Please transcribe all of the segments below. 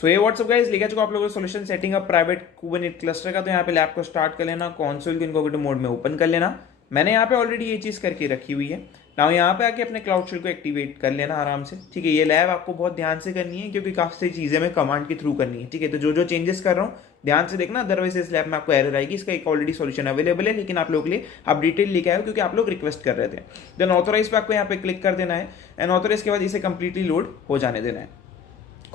सो ये WhatsApp guys, लेके आ चुका आप लोगों को solution setting up private Kubernetes cluster का। तो यहाँ पे लैब को स्टार्ट कर लेना, कंसोल को इनकॉग्निटो मोड में ओपन कर लेना। मैंने यहाँ पे ऑलरेडी ये चीज़ करके रखी हुई है। नाउ यहाँ पे आके अपने क्लाउड शेल को एक्टिवेट कर लेना आराम से, ठीक है। ये लैब आपको बहुत ध्यान से करनी है क्योंकि काफ़ी सारी चीज़ें मैं कमांड के थ्रू करनी है, ठीक है। तो जो जो चेंजेस कर रहा हूँ ध्यान से देखना, अदरवाइज इस लैब में आपको एरर आएगी। इसका एक ऑलरेडी सॉल्यूशन अवेलेबल है, लेकिन आप लोगों के लिए आप डिटेल लेके आए क्योंकि आप लोग रिक्वेस्ट कर रहे थे। देन ऑथोराइज पे आपको यहाँ पे क्लिक कर देना है एंड ऑथोराइज के बाद इसे कंप्लीटली लोड हो जाने देना है।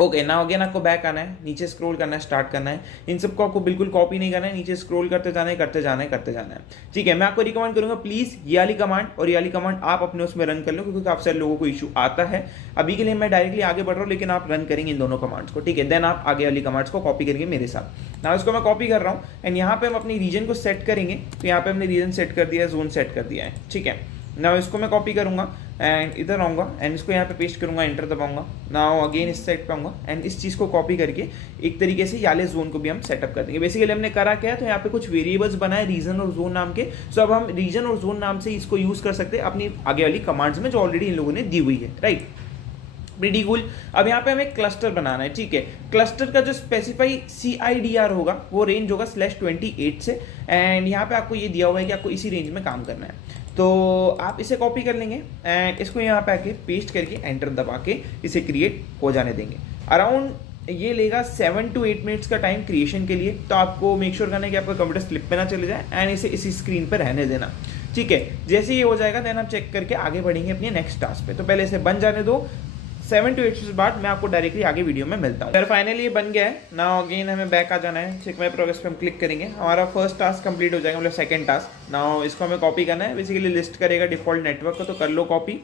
ओके, नाउ अगेन आपको बैक आना है, नीचे स्क्रॉल करना है, स्टार्ट करना है। इन सबको आपको बिल्कुल कॉपी नहीं करना है, नीचे स्क्रॉल करते जाना है, करते जाना है, करते जाना है, ठीक है। मैं आपको रिकमेंड करूंगा प्लीज ये वाली कमांड और ये वाली कमांड आप अपने उसमें रन कर लो क्योंकि काफी सारे लोगों को इशू आता है। अभी के लिए मैं डायरेक्टली आगे बढ़ रहा हूँ, लेकिन आप रन करेंगे इन दोनों कमांड्स को, ठीक है। देन आप आगे वाली कमांड्स को कॉपी करेंगे मेरे साथ। नाउ इसको मैं कॉपी कर रहा हूँ एंड यहाँ पे हम अपनी रीजन को सेट करेंगे। तो यहाँ पे हमने रीजन सेट कर दिया है, जोन सेट कर दिया है, ठीक है। नाउ इसको मैं कॉपी करूंगा एंड इधर आऊँगा एंड इसको यहाँ पे पेस्ट करूंगा, एंटर दबाऊंगा। नाउ अगेन इस साइड पे आऊँगा एंड इस चीज़ को कॉपी करके एक तरीके से याले जोन को भी हम सेटअप कर देंगे। बेसिकली हमने करा क्या है, तो यहाँ पे कुछ वेरिएबल्स बनाए रीजन और जोन नाम के। सो अब हम रीजन और जोन नाम से इसको यूज कर सकते हैं अपनी आगे वाली कमांड्स में जो ऑलरेडी इन लोगों ने दी हुई है, राइट। Pretty cool. अब यहाँ पे हमें क्लस्टर बनाना है, ठीक है। क्लस्टर का जो स्पेसिफाई CIDR होगा वो रेंज होगा /28 से, एंड यहाँ पे आपको ये दिया हुआ है कि आपको इसी रेंज में काम करना है। तो आप इसे कॉपी कर लेंगे एंड इसको यहाँ पे आके पेस्ट करके एंटर दबा के इसे क्रिएट हो जाने देंगे। अराउंड ये लेगा 7 to 8 मिनट्स का टाइम क्रिएशन के लिए। तो आपको मेक श्योर करना है कि आपका कंप्यूटर स्लिप पे ना चले जाए एंड इसे इसी स्क्रीन पर रहने देना, ठीक है। जैसे ये हो जाएगा देन हम चेक करके आगे बढ़ेंगे अपने नेक्स्ट टास्क पे। तो पहले इसे बन जाने दो, 7 to 8 मिनट्स बाद मैं आपको डायरेक्टली आगे वीडियो में मिलता हूँ। फाइनली ये बन गया है। नाउ अगेन हमें बैक आ जाना है, चेक माय प्रोग्रेस पे हम क्लिक करेंगे, हमारा फर्स्ट टास्क कंप्लीट हो जाएगा, मतलब सेकंड टास्क। नाउ इसको हमें कॉपी करना है, बेसिकली लिस्ट करेगा डिफॉल्ट नेटवर्क को, तो कर लो कॉपी।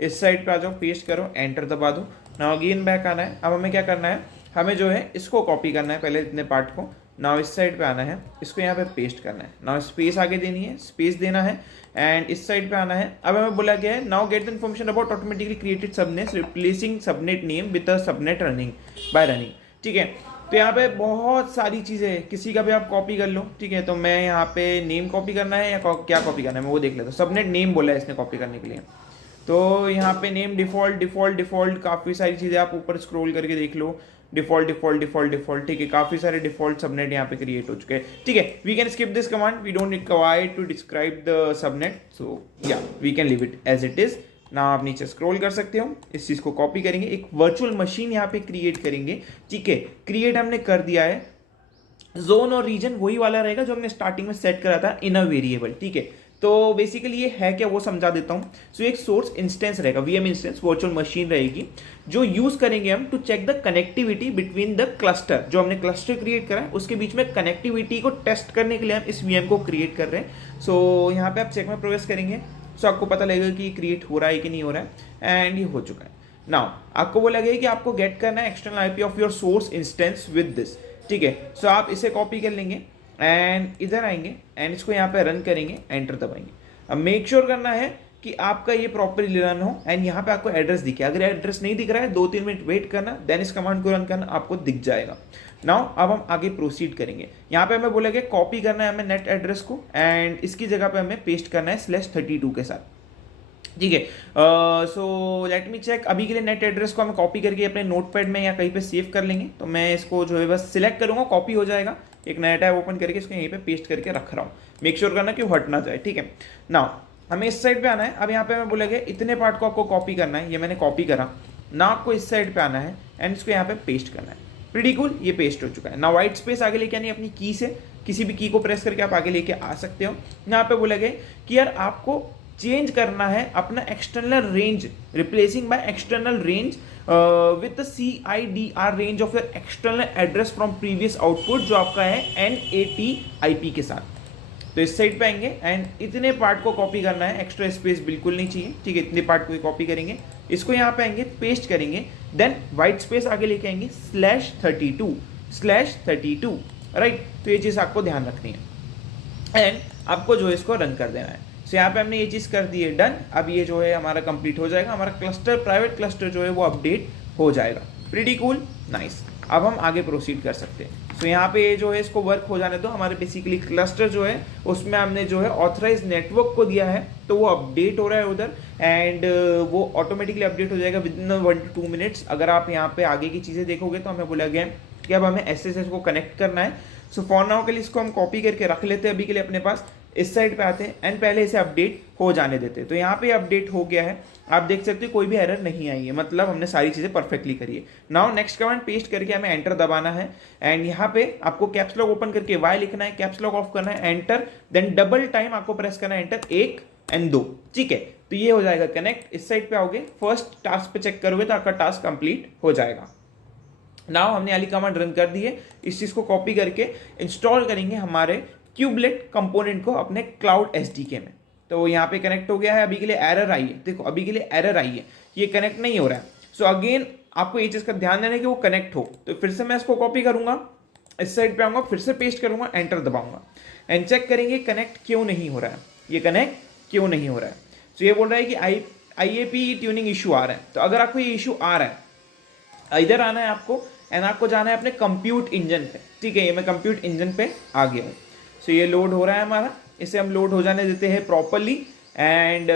इस साइड पे आ जाओ, पेस्ट करो, एंटर दबा दो। नाउ अगेन बैक आना है। अब हमें क्या करना है, हमें जो है इसको कॉपी करना है पहले इतने पार्ट को। नाउ इस साइड पे आना है, इसको यहाँ पे पेस्ट करना है। नाउ स्पेस आगे देनी है, स्पेस देना है एंड इस साइड पे आना है। अब हमें बोला गया है now get the information about automatically created subnets replacing subnet name with a subnet running by running, ठीक है। तो यहाँ पे बहुत सारी चीज़ें हैं, किसी का भी आप कॉपी कर लो, ठीक है। तो मैं यहाँ पे नेम कॉपी करना है या क्या कॉपी करना है मैं वो देख लेता हूँ। सबनेट नेम बोला है इसने कॉपी करने के लिए। तो यहाँ पे नेम डिफॉल्ट डिफॉल्ट डिफॉल्ट काफ़ी सारी चीज़ें आप ऊपर स्क्रॉल करके देख लो। डिफॉल्ट डिफॉल्ट डिफॉल्ट डिफॉल्ट, ठीक है। काफी सारे डिफॉल्ट सबनेट यहाँ पे क्रिएट हो चुके हैं, ठीक है। We can skip this command, we don't require to describe the subnet, so या we can leave it as it is. ना आप नीचे स्क्रॉल कर सकते हो, इस चीज को कॉपी करेंगे, एक वर्चुअल मशीन यहाँ पे क्रिएट करेंगे, ठीक है। क्रिएट हमने कर दिया है। जोन और रीजन वही वाला रहेगा जो हमने स्टार्टिंग में सेट करा था इन अ वेरिएबल, ठीक है। तो बेसिकली ये है क्या वो समझा देता हूं। सो एक सोर्स इंस्टेंस रहेगा, VM इंस्टेंस वर्चुअल मशीन रहेगी जो यूज करेंगे हम to check the connectivity between the cluster. जो हमने क्लस्टर क्रिएट करा है उसके बीच में कनेक्टिविटी को टेस्ट करने के लिए हम इस VM को क्रिएट कर रहे हैं। सो यहाँ पे आप चेक में प्रोग्रेस करेंगे, सो आपको पता लगेगा कि क्रिएट हो रहा है कि नहीं हो रहा है, एंड ये हो चुका है। नाउ आपको वो लगेगा कि आपको गेट करना है external IP of your source instance with this, ठीक है। सो आप इसे कॉपी कर लेंगे एंड इधर आएंगे एंड इसको यहाँ पे रन करेंगे, एंटर दबाएंगे। अब मेक श्योर करना है कि आपका ये प्रॉपरली रन हो एंड यहाँ पे आपको एड्रेस दिखे। अगर एड्रेस नहीं दिख रहा है 2-3 मिनट वेट करना, देन इस कमांड को रन करना, आपको दिख जाएगा। नाउ अब हम आगे प्रोसीड करेंगे। यहाँ पे हमें बोला गया कॉपी करना है हमें नेट एड्रेस को एंड इसकी जगह पे हमें पेस्ट करना है /32 के साथ, ठीक है। So let me check. अभी के लिए नेट एड्रेस को हम कॉपी करके अपने नोटपैड में या कहीं पे सेव कर लेंगे। तो मैं इसको जो है बस सिलेक्ट करूंगा, कॉपी हो जाएगा। एक नया टैब ओपन करके इसको यहीं पे पेस्ट करके रख रहा हूँ। मेक श्योर करना कि वो हट ना जाए, ठीक है। नाउ हमें इस साइड पे आना है। अब यहाँ पे मैं बोला गया इतने पार्ट को आपको कॉपी करना है, ये मैंने कॉपी करा ना। आपको इस साइड पे आना है एंड इसको यहाँ पे पेस्ट करना है। प्रीटी कूल, ये पेस्ट हो चुका है। ना व्हाइट स्पेस आगे लेके आनी अपनी की से, किसी भी की को प्रेस करके आप आगे लेके आ सकते हो। यहाँ पे बोला गया कि यार आपको चेंज करना है अपना external range, replacing by external range with the CIDR range of your external address from previous output जो आपका है NAT IP के साथ। तो इस साइड पे आएंगे एंड इतने पार्ट को कॉपी करना है, एक्स्ट्रा स्पेस बिल्कुल नहीं चाहिए, ठीक है। इतने पार्ट को कॉपी करेंगे, इसको यहाँ पे आएंगे, पेस्ट करेंगे, देन व्हाइट स्पेस आगे लेके आएंगे /32 राइट। तो ये चीज़ आपको ध्यान रखनी है एंड आपको जो है इसको रन कर देना है। सो यहाँ पे हमने ये चीज़ कर दी है, डन। अब ये जो है हमारा कंप्लीट हो जाएगा, हमारा क्लस्टर प्राइवेट क्लस्टर जो है वो अपडेट हो जाएगा। Pretty cool. नाइस, अब हम आगे प्रोसीड कर सकते हैं। सो यहाँ पे जो है इसको वर्क हो जाने दो। हमारे बेसिकली क्लस्टर जो है उसमें हमने जो है ऑथराइज नेटवर्क को दिया है, तो वो अपडेट हो रहा है उधर, एंड वो ऑटोमेटिकली अपडेट हो जाएगा विद इन 1 to 2 मिनट्स। अगर आप यहाँ पे आगे की चीज़ें देखोगे तो हमें बोला गया है कि अब हमें एसएसएस को कनेक्ट करना है। सो फॉर नाउ के लिए इसको हम कॉपी करके रख लेते हैं अभी के लिए अपने पास। इस साइड पे आते हैं एंड पहले इसे अपडेट हो जाने देते हैं। तो यहाँ पे अपडेट हो गया है, आप देख सकते हो कोई भी एरर नहीं आई है, मतलब हमने सारी चीज़ें परफेक्टली करी है। नाउ नेक्स्ट कमांड पेस्ट करके हमें एंटर दबाना है, एंड यहाँ पे आपको कैप्स लॉक ओपन करके वाई लिखना है, कैप्स लॉक ऑफ करना है, एंटर, देन डबल टाइम आपको प्रेस करना है एंटर, 1 और 2, ठीक है। तो ये हो जाएगा कनेक्ट। इस साइड पे आओगे, फर्स्ट टास्क पे चेक करोगे तो आपका टास्क कंप्लीट हो जाएगा। नाउ हमने वाली कमांड रन कर दी है, इस चीज़ को कॉपी करके इंस्टॉल करेंगे हमारे क्यूबलेट कंपोनेंट को अपने क्लाउड एसडीके में। तो यहाँ पे कनेक्ट हो गया है, अभी के लिए एरर आई है, देखो अभी के लिए एरर आई है, ये कनेक्ट नहीं हो रहा है। सो अगेन आपको ये चीज़ का ध्यान देना है कि वो कनेक्ट हो। तो फिर से मैं इसको कॉपी करूंगा, इस साइड पे आऊंगा, फिर से पेस्ट करूंगा, एंटर दबाऊंगा एंड चेक करेंगे कनेक्ट क्यों नहीं हो रहा है, ये कनेक्ट क्यों नहीं हो रहा है। तो ये बोल रहा है कि आईएपी ट्यूनिंग इशू आ रहा है। तो अगर आपको ये इशू आ रहा है, इधर आना है आपको एंड आपको जाना है अपने कंप्यूट इंजन पे, ठीक है। ये मैं कंप्यूट इंजन पे आ गया हूँ। सो ये लोड हो रहा है हमारा, इसे हम लोड हो जाने देते हैं प्रॉपरली एंड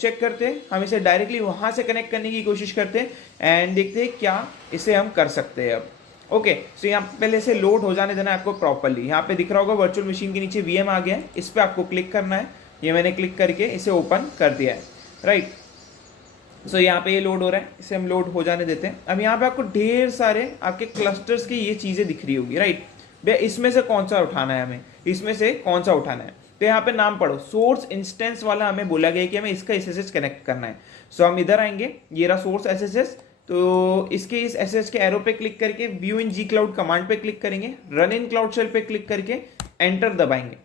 चेक करते हैं, हम इसे डायरेक्टली वहाँ से कनेक्ट करने की कोशिश करते हैं एंड देखते हैं क्या इसे हम कर सकते हैं अब। ओके, सो यहाँ पहले इसे लोड हो जाने देना है आपको प्रॉपरली। यहाँ पे दिख रहा होगा वर्चुअल मशीन के नीचे वीएम आ गया है, इस पर आपको क्लिक करना है। ये मैंने क्लिक करके इसे ओपन कर दिया है, राइट। सो यहाँ पे ये लोड हो रहा है, इसे हम लोड हो जाने देते हैं। अब यहाँ पे आपको ढेर सारे आपके क्लस्टर्स की ये चीज़ें दिख रही होगी, राइट। भैया इसमें से कौन सा उठाना है हमें, इसमें से कौन सा उठाना है। तो यहाँ पे नाम पढ़ो, सोर्स इंस्टेंस वाला हमें बोला गया कि हमें इसका एसएसएस कनेक्ट करना है। सो हम इधर आएंगे, ये रहा सोर्स एसएसएस। तो इसके इस एसएसएस के एरो पे क्लिक करके view in G cloud command पे क्लिक करेंगे, रन इन क्लाउड शेल पे क्लिक करके एंटर दबाएंगे,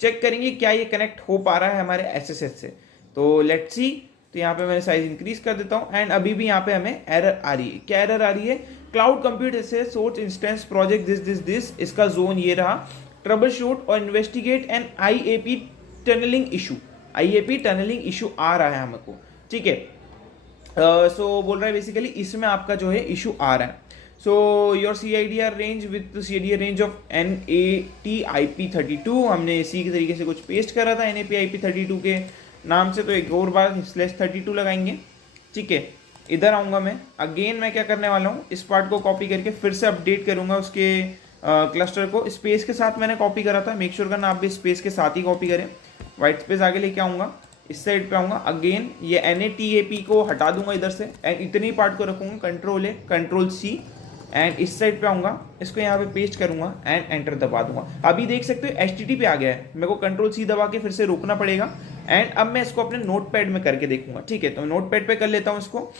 चेक करेंगे क्या ये कनेक्ट हो पा रहा है हमारे एसएसएस से। तो लेट्स सी। तो यहाँ पे मैंने साइज इंक्रीज कर देता हूँ एंड अभी भी यहाँ पे हमें एरर आ रही है। क्या एरर आ रही है, cloud compute SSH source instance project this, इसका जोन ये रहा, ट्रबल शूट और investigate an IAP tunnelling issue. IAP tunnelling issue आ रहा है हमको, ठीक है। सो बोल रहा है बेसिकली इसमें आपका जो है इशू आ रहा है। So your CIDR range with CIDR range of NAT/IP32, हमने इसी के तरीके से कुछ पेस्ट करा था NAT/IP32 के नाम से। तो एक और बार /32 लगाएंगे, ठीक है। इधर आऊँगा मैं, अगेन मैं क्या करने वाला हूँ, इस पार्ट को कॉपी करके फिर से अपडेट करूँगा उसके क्लस्टर को। स्पेस के साथ मैंने कॉपी करा था, मेक श्योर करना आप भी स्पेस के साथ ही कॉपी करें। वाइट स्पेस आगे लेके आऊँगा, इस साइड पे आऊँगा, अगेन ये NATAP को हटा दूंगा इधर से एंड इतनी पार्ट को रखूँगा, Ctrl+A Ctrl+C एंड इस साइड पे आऊँगा, इसको यहाँ पे पेस्ट करूँगा एंड एंटर दबा दूंगा। अभी देख सकते हो HTTP आ गया है, मेरे को Ctrl+C दबा के फिर से रोकना पड़ेगा एंड अब मैं इसको अपने नोटपैड में करके देखूंगा, ठीक है। तो नोटपैड पे कर लेता हूँ इसको।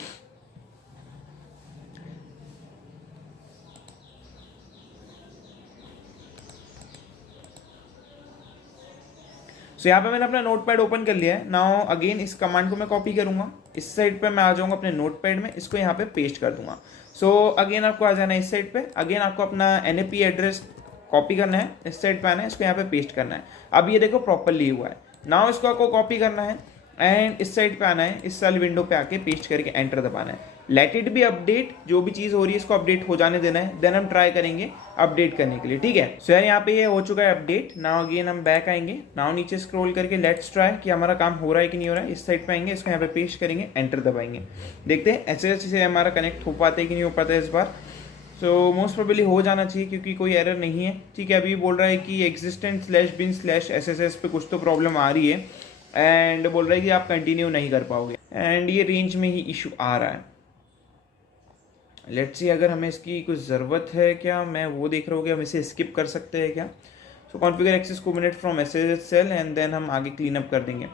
सो यहाँ पे मैंने अपना नोटपैड ओपन कर लिया है। नाउ अगेन इस कमांड को मैं कॉपी करूंगा, इस साइड पे मैं आ जाऊंगा अपने नोटपैड में, इसको यहाँ पे पेस्ट कर दूंगा। सो अगेन आपको आ जाना है इस साइड पे, अगेन आपको अपना NAP एड्रेस कॉपी करना है, इस साइड पे आना है, इसको यहाँ पे पेस्ट करना है। अब ये देखो प्रॉपरली हुआ है। नाउ इसको आपको कॉपी करना है एंड इस साइड पे आना है, इस वाली विंडो पे आके पेस्ट करके एंटर दबाना है। लेट इट बी अपडेट, जो भी चीज़ हो रही है इसको अपडेट हो जाने देना है, देन हम ट्राई करेंगे अपडेट करने के लिए, ठीक है। सो यार यहाँ पे ये हो चुका है अपडेट। नाउ अगेन हम बैक आएंगे, नाउ नीचे स्क्रॉल करके लेट्स ट्राई कि हमारा काम हो रहा है कि नहीं हो रहा है। इस साइड पे आएंगे, इसको यहाँ पे पेस्ट करेंगे, एंटर दबाएंगे, देखते हैं ऐसे से हमारा कनेक्ट हो पाता है कि नहीं हो पाता है इस बार। सो मोस्ट प्रोबेबली हो जाना चाहिए क्योंकि कोई एरर नहीं है, ठीक है। अभी बोल रहा है कि existent/bin/SSS पे कुछ तो प्रॉब्लम आ रही है एंड बोल रहा है कि आप कंटिन्यू नहीं कर पाओगे एंड ये रेंज में ही इशू आ रहा है। लेट्स सी अगर हमें इसकी कुछ ज़रूरत है क्या, मैं वो देख रहा हूँ कि हम इसे स्किप कर सकते हैं क्या। So configure access coordinate from SSH shell and then हम आगे क्लीन अप कर देंगे,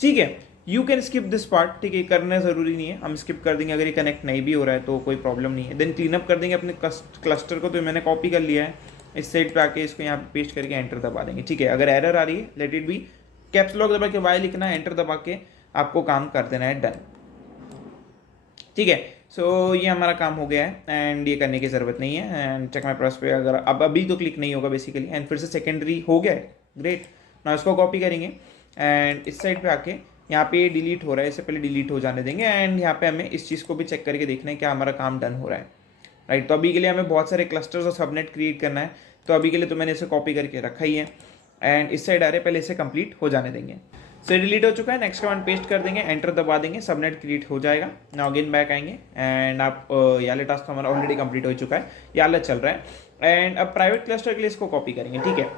ठीक है। You can skip this part, ठीक है, करना ज़रूरी नहीं है, हम स्किप कर देंगे। अगर ये कनेक्ट नहीं भी हो रहा है तो कोई प्रॉब्लम नहीं है, देन क्लीन अप कर देंगे अपने क्लस्टर को। तो मैंने कॉपी कर लिया है, इस साइड पे आके इसको यहाँ पे पेस्ट करके एंटर दबा देंगे, ठीक है। अगर एरर आ रही है let it be, caps lock दबा के वाई लिखना है, एंटर दबा के आपको काम कर देना है, डन, ठीक है। सो ये हमारा काम हो गया है एंड ये करने की ज़रूरत नहीं है। एंड चेक माई प्रोस पे अगर अब अभी तो क्लिक नहीं होगा बेसिकली, एंड फिर से सेकेंडरी हो गया है, ग्रेट। ना इसको कॉपी करेंगे एंड इस साइड पे आके यहाँ पे डिलीट हो रहा है, इससे पहले डिलीट हो जाने देंगे एंड यहाँ पे हमें इस चीज़ को भी चेक करके देखना है क्या हमारा काम डन हो रहा है, राइट। तो अभी के लिए हमें बहुत सारे क्लस्टर्स और सबनेट क्रिएट करना है, तो अभी के लिए तो मैंने इसे कॉपी करके रखा ही है एंड इस साइड आ रहे, पहले इसे कंप्लीट हो जाने देंगे। सो डिलीट हो चुका है, नेक्स्ट कमांड पेस्ट कर देंगे, एंटर दबा देंगे, सबनेट क्रिएट हो जाएगा। नाउ अगेन बैक आएंगे एंड आप याले टास्क तो हमारा ऑलरेडी कंप्लीट हो चुका है, याले चल रहा है एंड अब प्राइवेट क्लस्टर के लिए इसको कॉपी करेंगे, ठीक है।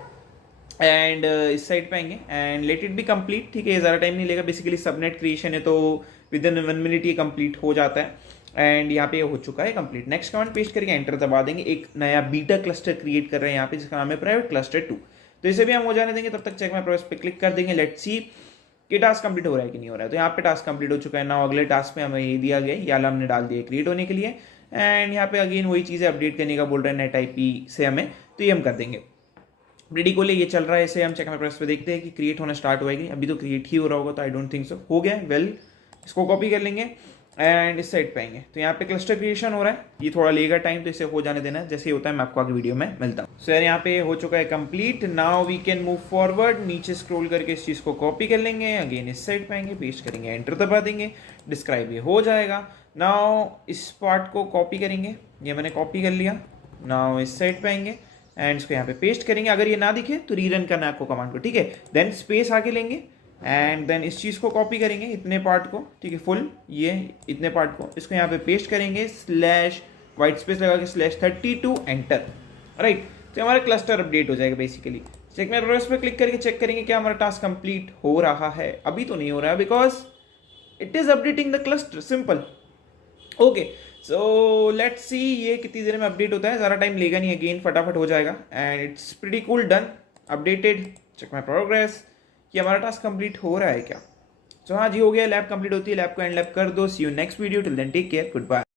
एंड इस साइड पे आएंगे and let it be complete, ठीक है, ज़्यादा टाइम नहीं लेगा, बेसिकली सबनेट क्रिएशन है तो विद इन 1 मिनट ये कंप्लीट हो जाता है एंड यहाँ पे हो चुका है कंप्लीट। नेक्स्ट कमांड पेस्ट करके एंटर दबा देंगे, एक नया बीटा क्लस्टर क्रिएट कर रहे हैं यहाँ पे जिसका नाम है प्राइवेट क्लस्टर 2। तो इसे भी हम हो जाने देंगे, तब तक चेक माय प्रोग्रेस पे क्लिक कर देंगे, लेट्स सी कि टास्क कंप्लीट हो रहा है कि नहीं हो रहा है। तो यहाँ पे टास्क कंप्लीट हो चुका है ना। अगले टास्क में हमें ये दिया गया, याला हमने डाल दिया क्रिएट होने के लिए एंड यहाँ पे अगेन वही चीज़ें अपडेट करने का बोल रहे हैं नेट आईपी से हमें, तो ये हम कर देंगे। रेडी को ले ये चल रहा है, इसे हम चेक माय प्रोग्रेस पे देखते हैं कि क्रिएट होना स्टार्ट होएगी। अभी तो क्रिएट ही हो रहा होगा, तो आई डोंट थिंक सो हो गया वेल। इसको कॉपी कर लेंगे एंड इस साइड पे आएंगे, तो यहाँ पे क्लस्टर क्रिएशन हो रहा है, ये थोड़ा लेगा टाइम, तो इसे हो जाने देना है, जैसे ही होता है मैं आपको आगे वीडियो में मिलता हूँ। सो यार यहाँ पे हो चुका है complete, now we can move forward, नीचे स्क्रॉल करके इस चीज़ को कॉपी कर लेंगे, अगेन इस साइड पे आएंगे, पेस्ट करेंगे, एंटर दबा देंगे, डिस्क्राइब ये हो जाएगा। नाउ इस पार्ट को कॉपी करेंगे, ये मैंने कॉपी कर लिया। नाउ इस साइड पे आएंगे एंड इसको यहाँ पे पेस्ट करेंगे, अगर ये ना दिखे तो रीरन करना है आपको कमांड को, ठीक है। देन स्पेस आगे लेंगे एंड देन इस चीज़ को कॉपी करेंगे, इतने पार्ट को, ठीक है, फुल ये इतने पार्ट को इसको यहाँ पे पेस्ट करेंगे, स्लैश वाइट स्पेस लगा के /32 एंटर, राइट। तो हमारा क्लस्टर अपडेट हो जाएगा बेसिकली। चेक माय प्रोग्रेस पे क्लिक करके चेक करेंगे क्या हमारा टास्क कंप्लीट हो रहा है। अभी तो नहीं हो रहा है because it is updating the cluster, simple. Okay so let's see ये कितनी देर में अपडेट होता है, ज़्यादा टाइम लेगा नहीं, अगेन फटाफट हो जाएगा and it's pretty cool, done, updated. Check my progress कि हमारा टास्क कंप्लीट हो रहा है क्या। सो हाँ जी हो गया, लैब कंप्लीट होती है, लैब को एंड लैब कर दो। See you next video, till then take care, good bye.